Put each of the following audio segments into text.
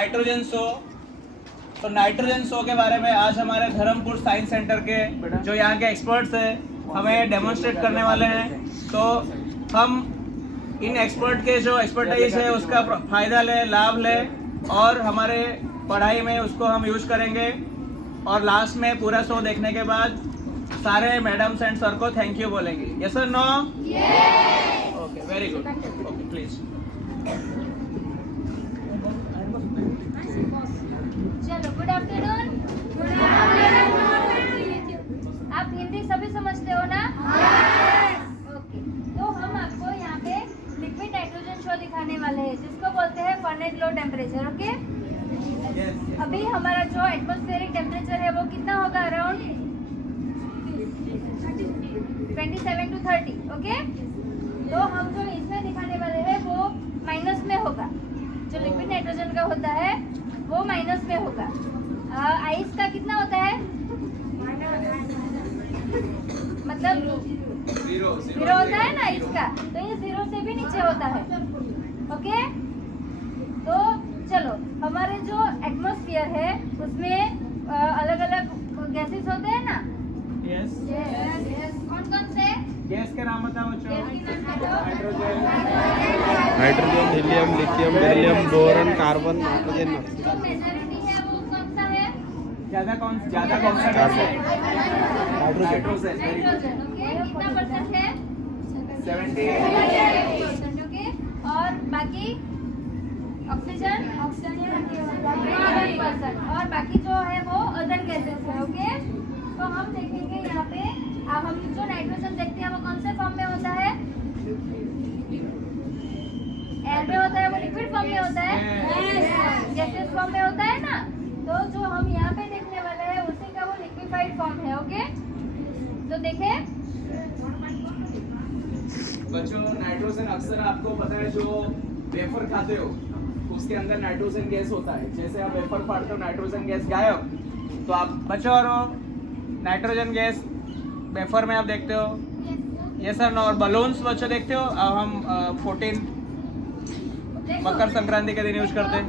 Nitrogen show. तो nitrogen show के बारे में आज हमारे धर्मपुर साइंस सेंटर के जो यहाँ के एक्सपर्ट्स हैं हमें डेमोन्स्ट्रेट करने वाले हैं। तो हम इन एक्सपर्ट के जो एक्सपर्टाइज है उसका फ़ायदा लें, लाभ लें और हमारे पढ़ाई में उसको हम यूज़ करेंगे। और लास्ट में पूरा शो देखने के बाद सारे मैडम्स एंड सर को थैंक यू बोलेंगे। यस और no? Okay, very good. Okay, please. चलो, गुड आफ्टरनून। आप हिंदी सभी समझते हो ना? ओके, तो हम आपको यहाँ पे लिक्विड नाइट्रोजन शो दिखाने वाले हैं जिसको बोलते हैं फर्नेस लो टेम्परेचर। ओके, अभी हमारा जो एटमॉस्फेरिक टेम्परेचर है वो कितना होगा? Around 27 to 30। ओके, तो हम जो इसमें दिखाने वाले हैं वो माइनस में होगा। जो लिक्विड नाइट्रोजन का होता है वो माइनस में होगा। आइस का कितना होता है? मतलब जीरो होता है ना आइस का, तो ये जीरो से भी नीचे होता है। ओके, तो चलो, हमारे जो एटमॉस्फेयर है उसमें अलग अलग गैसेस होते हैं ना? यस। कौन कौन से गैस के नाम बताओ बच्चों। Hydrogen, helium, lithium, beryllium, boron, carbon, nitrogen. जो मेजॉरिटी है वो कौन सा है? ज्यादा कौन सा गैस है? नाइट्रोजन। नाइट्रोजन। ओके, कितना परसेंट है? 70%। ओके, और बाकी ऑक्सीजन 21%, और बाकी जो है वो अदर गैसेस है। ओके, तो हम देखेंगे यहाँ पे अब हम जो नाइट्रोजन देखते हैं वो कौन से फॉर्म में होता है? एयर में होता है, वो लिक्विड फॉर्म में होता है, गैसेस फॉर्म में होता है ना। तो जो हम यहाँ पे देखने वाले हैं उसी का वो लिक्विफाइड फॉर्म है। ओके, तो देखें बच्चों, नाइट्रोजन अक्सर आपको पता है जो वेफर खाते हो उसके अंदर नाइट्रोजन गैस होता है। जैसे आप वेफर फाड़ते हो नाइट्रोजन गैस गायब। तो आप बच्चों और नाइट्रोजन गैस वेफर में आप देखते हो। ये सर। और बलून्स बच्चों देखते हो, अब हम 14 मकर संक्रांति के दिन यूज करते हैं।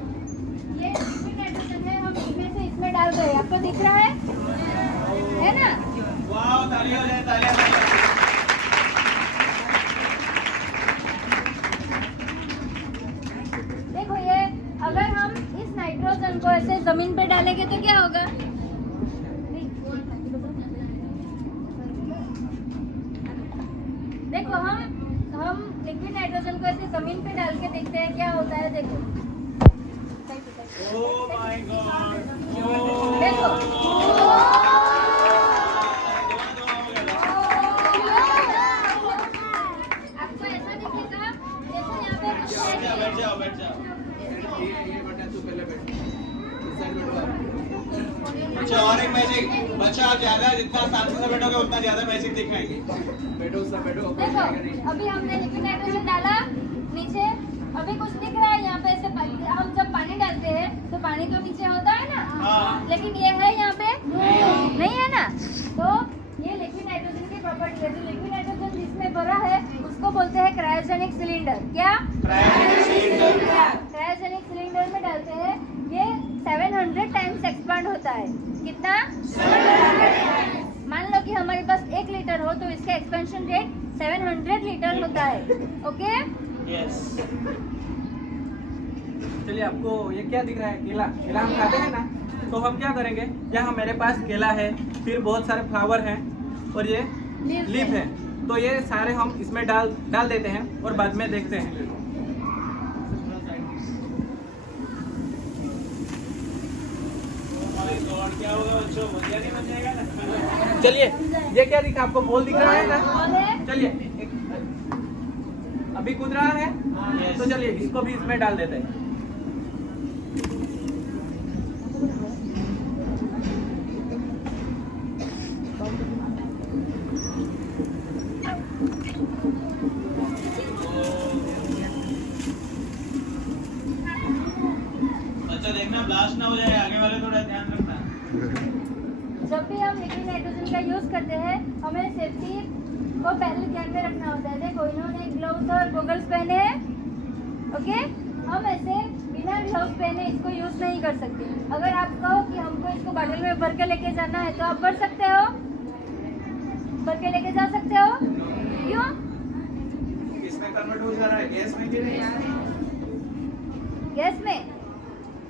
ये लिक्विड नाइट्रोजन है, हम इसमें से इसमें डाल रहे हैं। आपको दिख रहा है ना? वाह, तालियां हो जाए, तालियां। देखो, ये अगर हम इस नाइट्रोजन को ऐसे जमीन पे डालेंगे तो क्या होगा? देखो, हम लिक्विड नाइट्रोजन को ऐसे जमीन पे डाल के देखते हैं क्या होता है। देखो, ओह माय गॉड। देखो, आपको ऐसा दिखेगा जैसे यहाँ पे बैठ जाओ, बैठ जाओ। ये बेटा तू पहले बैठ। इस साइड बैठो। अच्छा, और एक मैजिक। बच्चा आप ज्यादा जितना शांति से बैठोगे उतना ज्यादा मैजिक दिखाएंगे। बैठो सब, बैठो। देखो, अभी हमने लिक्विड नाइट्रोजन डाला नीचे, अभी कुछ दिख रहा है यहाँ पे ऐसे। हम जब पानी डालते हैं तो पानी तो नीचे होता है ना, हाँ। लेकिन ये है यहाँ पे नहीं है ना। तो ये लिक्विड नाइट्रोजन की प्रॉपर्टी है। जो लिक्विड नाइट्रोजन जिसमें भरा है उसको बोलते हैं क्रायोजेनिक सिलेंडर। क्या? क्रायोजेनिक सिलेंडर में डालते हैं, ये 700 टाइम्स एक्सपांड होता है। कितना? 700। मान लो कि हमारे पास 1 लीटर हो तो इसका एक्सपेंशन रेट 700 लीटर होता है। Okay, yes. चलिए, आपको ये क्या दिख रहा है? केला। केला हम खाते हैं ना, तो हम क्या करेंगे, यहाँ मेरे पास केला है, फिर बहुत सारे फ्लावर हैं और ये लीफ है। तो ये सारे हम इसमें डाल देते हैं और बाद में देखते हैं। क्या होगा बच्चों? मजा नहीं बन जाएगा ना? चलिए, ये क्या दिखा आपको? बॉल दिख रहा है ना? बॉल है। चलिए, अभी कूद रहा है, तो चलिए इसको भी इसमें डाल देते हैं। बच्चा देखना ब्लास्ट ना हो जाए, आगे वाले थोड़ा ध्यान रखना। जब भी हम लिक्विड नाइट्रोजन का यूज करते हैं हमें सेफ्टी को पहले ध्यान में रखना होता है। देखो, इन्होंने ग्लव्स और गॉगल्स पहने हैं। ओके, हम ऐसे बिना ग्लव्स पहने इसको यूज नहीं कर सकते। अगर आप कहो कि हमको इसको बॉटल में भर के लेके जाना है तो आप भर सकते हो, भर के लेके जा सकते हो। क्यों? इसमें कन्वर्ट हो जा रहा है, गैस में भी नहीं। गैस में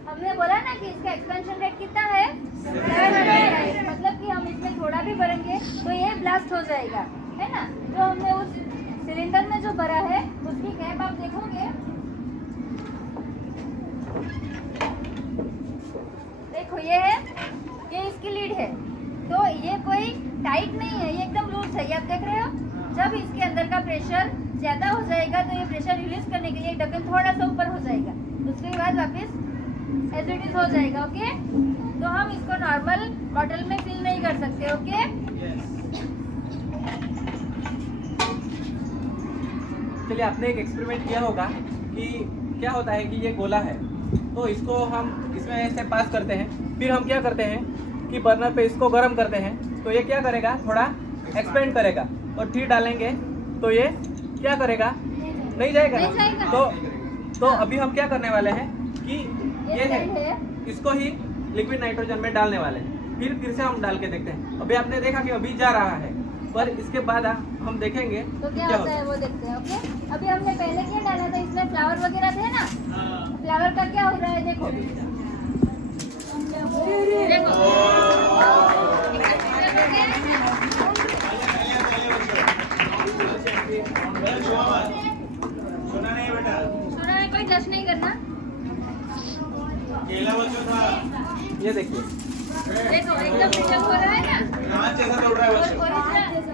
हमने बोला ना कि इसका एक्सपेंशन रेट कितना है, 700। मतलब कि हम इसमें थोड़ा भी भरेंगे तो ये ब्लास्ट हो जाएगा, है ना। जो हमने उस सिलेंडर में जो भरा है उसकी कैप आप देखोगे, देखो ये है, ये इसकी लीड है। तो ये कोई टाइट नहीं है, ये एकदम लूज है, ये आप देख रहे हो। जब इसके अंदर का प्रेशर ज्यादा हो जाएगा तो ये प्रेशर रिलीज करने के लिए ढक्कन थोड़ा सा ऊपर हो जाएगा, उसके बाद वापस एज इट इज हो जाएगा। ओके, तो हम इसको नॉर्मल बॉटल में फिल नहीं कर सकते। ओके, चलिए, आपने एक एक्सपेरिमेंट किया होगा कि क्या होता है कि ये गोला है, तो इसको हम इसमें ऐसे पास करते हैं, फिर हम क्या करते हैं कि बर्नर पे इसको गर्म करते हैं, तो ये क्या करेगा, थोड़ा एक्सपेंड करेगा, और फिर डालेंगे तो ये क्या करेगा, नहीं जाएगा नहीं जाएगा। तो अभी हम क्या करने वाले हैं कि ये है, है इसको ही लिक्विड नाइट्रोजन में डालने वाले हैं। फिर से हम डाल के देखते हैं। अभी आपने देखा कि अभी जा रहा है, पर इसके बाद हम देखेंगे तो क्या होता है वो देखते हैं। ओके, अभी हमने पहले क्या डाला था, इसमें फ्लावर वगैरह थे ना, फ्लावर का क्या हो रहा है देखो, सुना नहीं बेटा, सुना है, कोई टच नहीं करना। केला बच्चों था, ये देखिए, देखो एकदम फिटअप हो रहा है ना, नाच जैसा दौड़ रहा है बच्चों।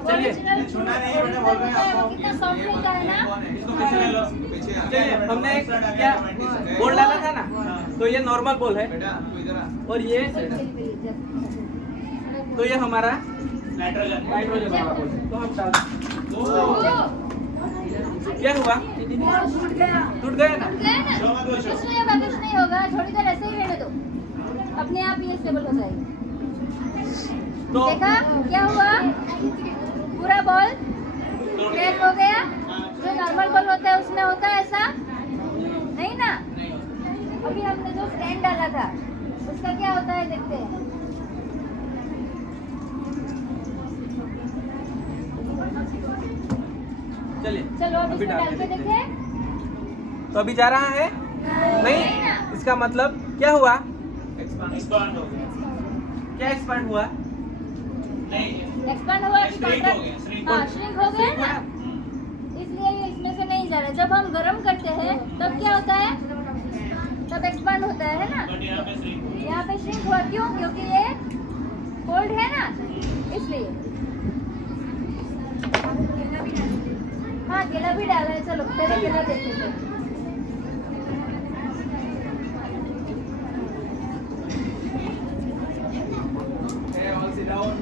ओरिजिनल सुना नहीं है बेटा, बोल रहे हैं आपको। कितना सॉफ्ट होता है ना। इसको पीछे ले लो, पीछे आ। चलिए, हमने क्या बोल डाला था ना, तो ये नॉर्मल बोल है, बेटा तू इधर आ। और ये तो ये हमारा नाइट्रोजन नाइट्रोजन वाला बोल है। तो हम डाल, क्या हुआ, टूट गया ना। कुछ नहीं होगा, कुछ नहीं होगा, थोड़ी देर ऐसे ही रहने दो, अपने आप ये स्टेबल हो जाएगा। तो देखा क्या हुआ, पूरा बॉल ब्रेक हो गया। जो नॉर्मल बॉल होता है उसमें होता है ऐसा नहीं ना। अभी हमने जो स्टैंड डाला था उसका क्या होता है देखते हैं। चलिए, चलो अब अभी इसको डाल के देखते हैं। देखें। तो अभी जा रहा है नहीं, इसका मतलब क्या हुआ, एक्सपांड हो गया। क्या एक्सपांड हुआ, नहीं एक्सपांड हुआ कि Shrink हो गया, shrink हो श्रिंक हो गया ना, इसलिए ये इसमें से नहीं जा रहा। जब हम गर्म करते हैं तब क्या होता है, तब एक्सपांड होता है ना। बट यहाँ पे shrink हो गया। यहाँ पे श्रिंक हुआ क्यों, क्योंकि ये कोल्ड है ना, इसलिए। हाँ, केला भी डाला है, चलो पहले केला देखते हैं। Okay, all sit down.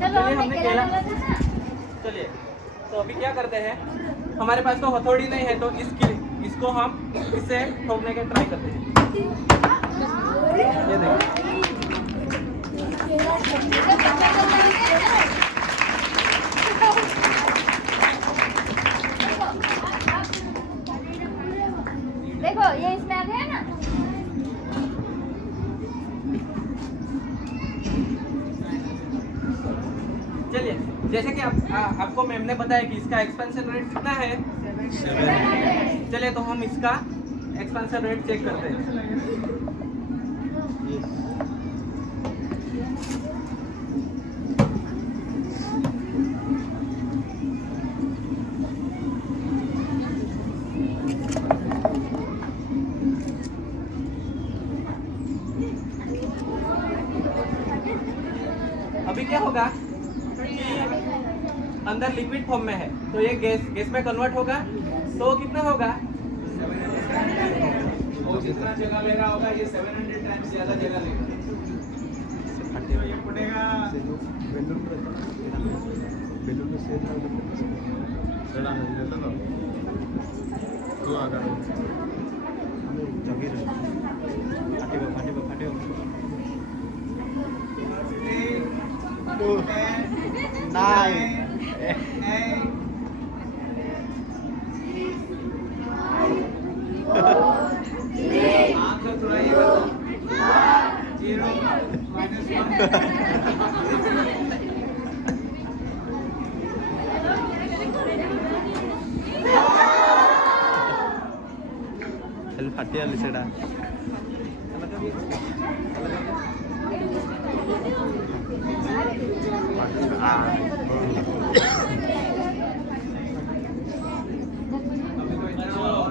चलो चलिए, हमने हमने केला केला- डाला था ना। चलिए, तो अभी क्या करते हैं, हमारे पास तो हथौड़ी नहीं है, तो इसको हम इससे ठोकने के ट्राई करते हैं। ये देखिए, देखो ये इसमें आ गया ना। चलिए, जैसे कि आपको मैम ने बताया कि इसका एक्सपेंशन रेट कितना है, 7। चलिए, तो हम इसका एक्सपेंशन रेट चेक करते हैं। अभी क्या होगा कि अंदर लिक्विड फॉर्म में है, तो ये गैस में कन्वर्ट होगा, तो कितना होगा, वो जितना जगह ले रहा होगा ये 700 टाइम्स ज्यादा जगह लेगा। तो ये फुटेगा। ହେଲେ ଫାଟିଗଲି ସେଟା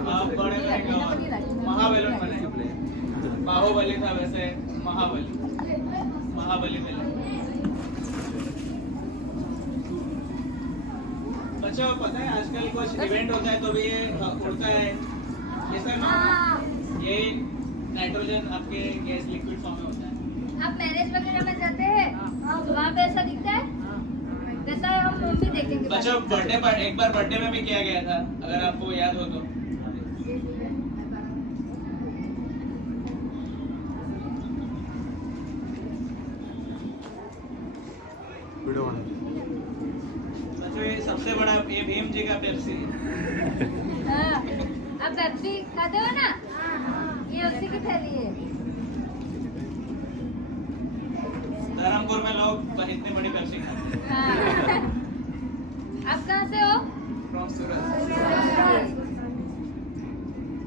आप बड़े बनेंगे और महाबली बने बाहुबली था वैसे महाबली बने। बच्चों पता है आजकल कुछ इवेंट होता है तो भी ये उड़ता है ये सर ना ये नाइट्रोजन आपके गैस लिक्विड फॉर्म में होता है। आप मैरिज वगैरह में जाते हैं तो वहाँ पे ऐसा दिखता है वैसा हम भी देखेंगे। बच्चों बर्थडे पर एक बार बर्थडे में भी किया गया था अगर आपको याद हो तो। वीडियो बना बच्चों ये सबसे बड़ा ये भीम जी का पेप्सी है। हाँ, आप पेप्सी खाते हो ना ये उसी की थैली है। धर्मपुर में लोग इतनी बड़ी पेप्सी खाते हैं। हाँ। आप कहाँ से हो? फ्रॉम सूरत।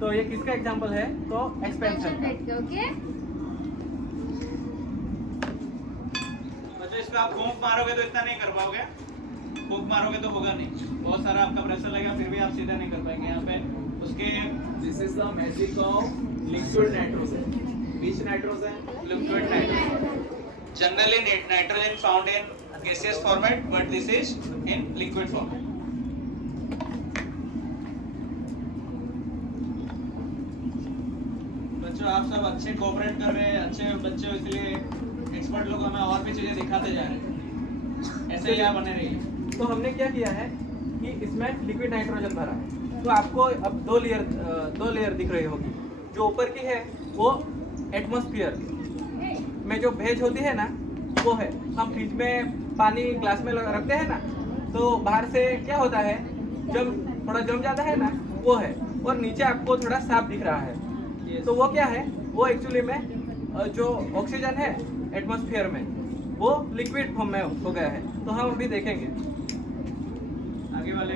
तो ये किसका एग्जांपल है? तो एक्सपेंशन। ओके बच्चों इसका आप फूंक मारोगे तो इतना नहीं कर पाओगे, फूंक मारोगे तो होगा नहीं, बहुत सारा आपका प्रेशर लगेगा फिर भी आप सीधा नहीं कर पाएंगे। यहाँ पे उसके this is the magic of liquid nitrogen, beach nitrogen, liquid nitrogen. Generally nitrogen found in gaseous format but this is in liquid format. बच्चों आप सब अच्छे कोऑपरेट कर रहे हैं, अच्छे बच्चे हो, इसलिए एक्सपर्ट लोग हमें और भी चीजें दिखाते जा रहे हैं। ऐसे ही आप बने रहिए। तो हमने क्या किया है कि इसमें लिक्विड नाइट्रोजन भरा है तो आपको अब दो लेयर दिख रही होगी। जो ऊपर की है वो एटमॉस्फेयर में जो भेज होती है ना वो है। हम फ्रिज में पानी ग्लास में रखते हैं ना तो बाहर से क्या होता है जब थोड़ा जम जाता है ना वो है, और नीचे आपको थोड़ा साफ दिख रहा है। तो वो क्या है, वो एक्चुअली में जो ऑक्सीजन है एटमॉस्फेयर में वो लिक्विड फॉर्म में हो गया है। तो हम अभी देखेंगे आगे वाले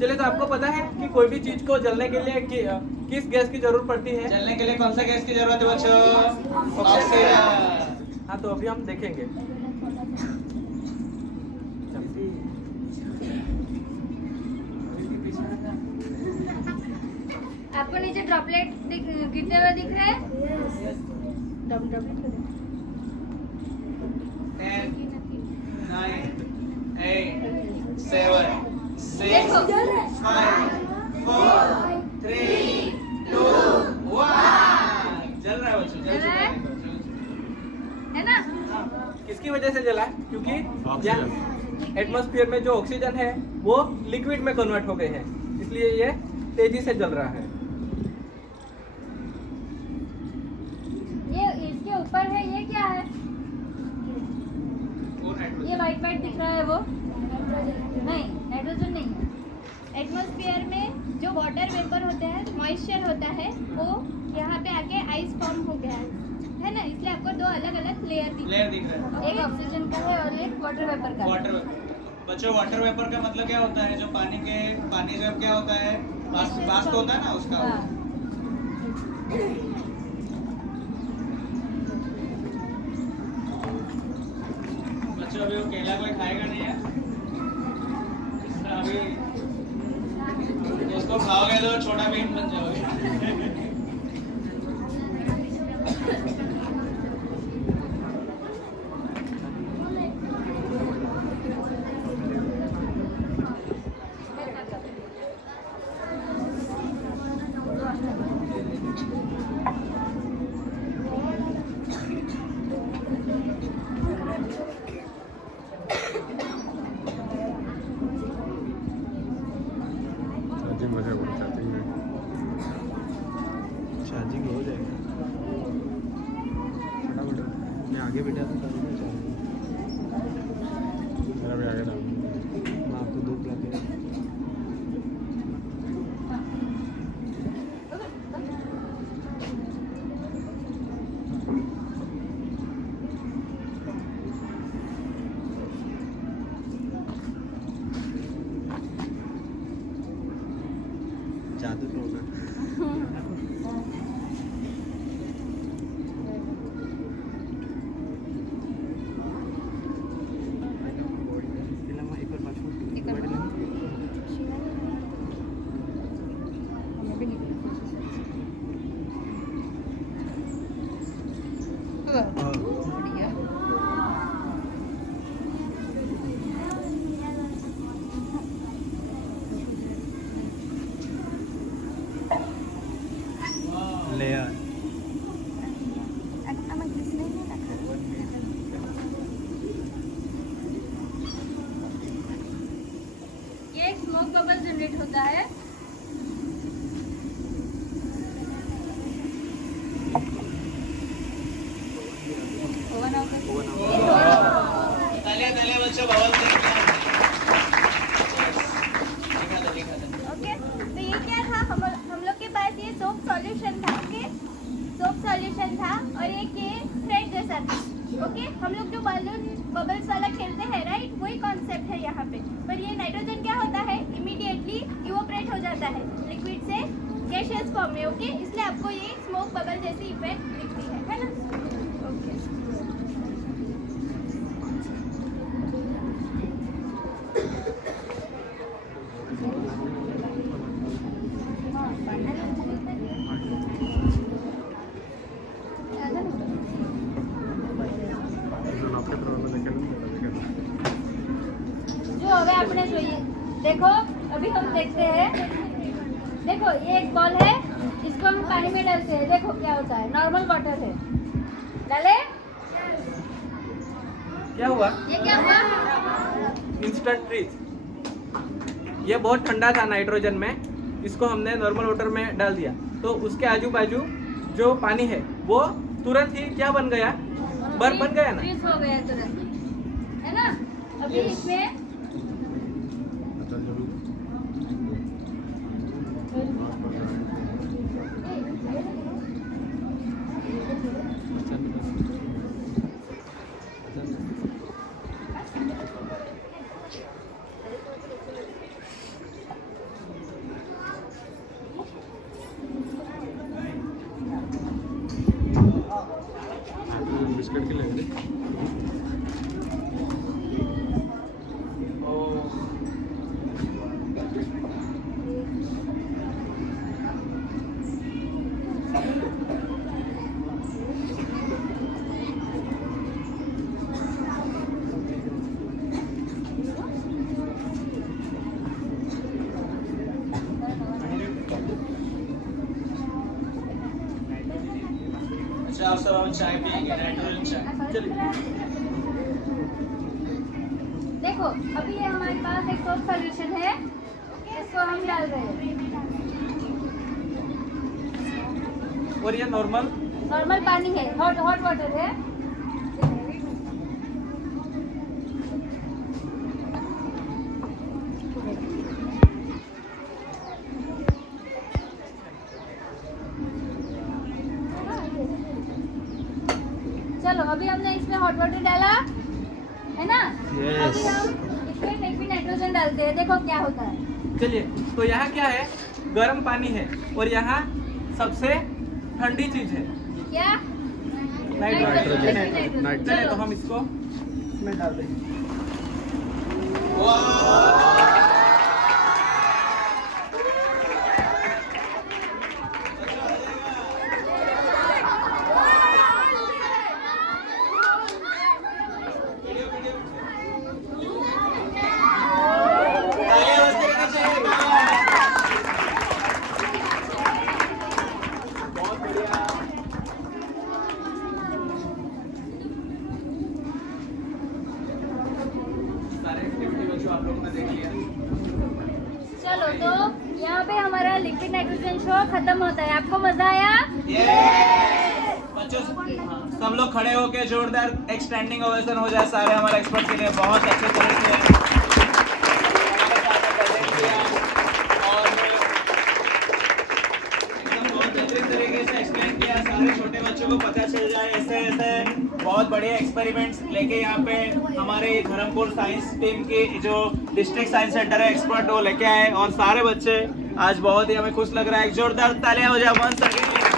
चलिए। तो आपको पता है कि कोई भी चीज को जलने के लिए किस गैस की जरूरत पड़ती है? चलने के लिए कौन सा गैस की जरूरत है बच्चों? ऑक्सीजन। हाँ तो अभी हम देखेंगे। आपको नीचे ड्रॉपलेट गिरते हुए दिख रहे हैं? 10 9 8 7 6 देखो। 5 4 3 2 1 जल रहा है बच्चों, जल रहा है? है ना? किसकी वजह से जला है? क्योंकि एटमॉस्फेयर में जो ऑक्सीजन है वो लिक्विड में कन्वर्ट हो गए हैं, इसलिए ये तेजी से जल रहा है। ये इसके ऊपर है, ये क्या है? वो नाइट्रोजन। ये वाइट वाइट दिख रहा है वो नहीं, नाइट्रोजन नहीं है। एटमॉस्फेयर में जो वाटर वेपर होते हैं, मॉइस्चर होता है, वो यहाँ पे आके आइस फॉर्म हो गया है ना, इसलिए आपको दो अलग अलग लेयर दिख रहे दिख रहा हैं। एक ऑक्सीजन का है और एक वाटर वेपर का है। है। वाटर बच्चों वाटर वेपर का मतलब क्या होता है? जो पानी जब क्या होता है बाष्प होता है ना उसका। हाँ। बच्चों अभी वो केला कोई खाएगा नहीं है, अभी उसको खाओगे तो छोटा भीम बन जाओगे। चार्जिंग हो जाएगा फटाफट। मैं आगे बैठा था तभी ना चार्जिंग मेरा भी आगे था। मैं आपको धूप लगे आदत होगा। लेयर ये एक स्मोक बबल जनरेट होता है। तालियां बच्चों, बबल ओके, तो ये क्या था, हम लोग के पास ये सोप सॉल्यूशन था। ओके, सोप सॉल्यूशन था और एक ये थ्रेड जैसा था। ओके, हम लोग जो बालून बबल्स वाला खेलते हैं राइट, वही कॉन्सेप्ट है यहाँ पे। पर ये नाइट्रोजन क्या होता है, इमीडिएटली इवोपरेट हो जाता है लिक्विड से गैसियस फॉर्म में। ओके, इसलिए आपको ये स्मोक बबल जैसी इफेक्ट दिखती है ना। ओके, जो હવે આપણે જોઈએ, देखो अभी हम देखते हैं। देखो ये एक बॉल है, इसको हम पानी में डालते हैं, देखो क्या होता है। नॉर्मल वाटर है, डाले, क्या हुआ? ये क्या हुआ? Instant freeze. ये बहुत ठंडा था नाइट्रोजन में, इसको हमने नॉर्मल वाटर में डाल दिया तो उसके आजू बाजू जो पानी है वो तुरंत ही क्या बन गया, बर्फ बन गया ना। फ्रीज हो गया तुरंत, है ना। अभी इसमें बिस्किट के लग रहे। अच्छा, अब सब हम चाय पियेंगे, नाइट्रोजन चाय। चलिए, देखो अभी ये हमारे पास एक सोप सॉल्यूशन है, इसको हम डाल रहे हैं। और ये नॉर्मल नॉर्मल पानी है, हॉट वाटर है। चलो अभी हमने इसमें हॉट वाटर डाला है ना। Yes. अभी हम इसमें लिक्विड नाइट्रोजन डालते हैं, देखो क्या होता है। चलिए, तो यहाँ क्या है, गर्म पानी है और यहाँ सबसे ठंडी चीज है क्या? नाइट्रोजन। चलिए तो हम इसको इसमें डाल देंगे। चलो तो यहाँ पे हमारा लिक्विड नाइट्रोजन शो खत्म होता है। आपको मजा आया? बच्चों सब लोग खड़े होके जोरदार एक स्टैंडिंग ओवेशन हो जाए सारे हमारे एक्सपर्ट के लिए। बहुत अच्छे तरह से और एकदम बहुत अच्छे तरीके से एक्सप्लेन किया, सारे छोटे बच्चों को पता चल जाए। ऐसे ऐसे बहुत बढ़िया एक्सपेरिमेंट्स लेके यहाँ पे हमारे धर्मपुर साइंस टीम की जो डिस्ट्रिक्ट साइंस सेंटर है एक्सपर्ट वो लेके आए और सारे बच्चे आज बहुत ही हमें खुश लग रहा है। एक जोरदार तालियां हो जाए once again।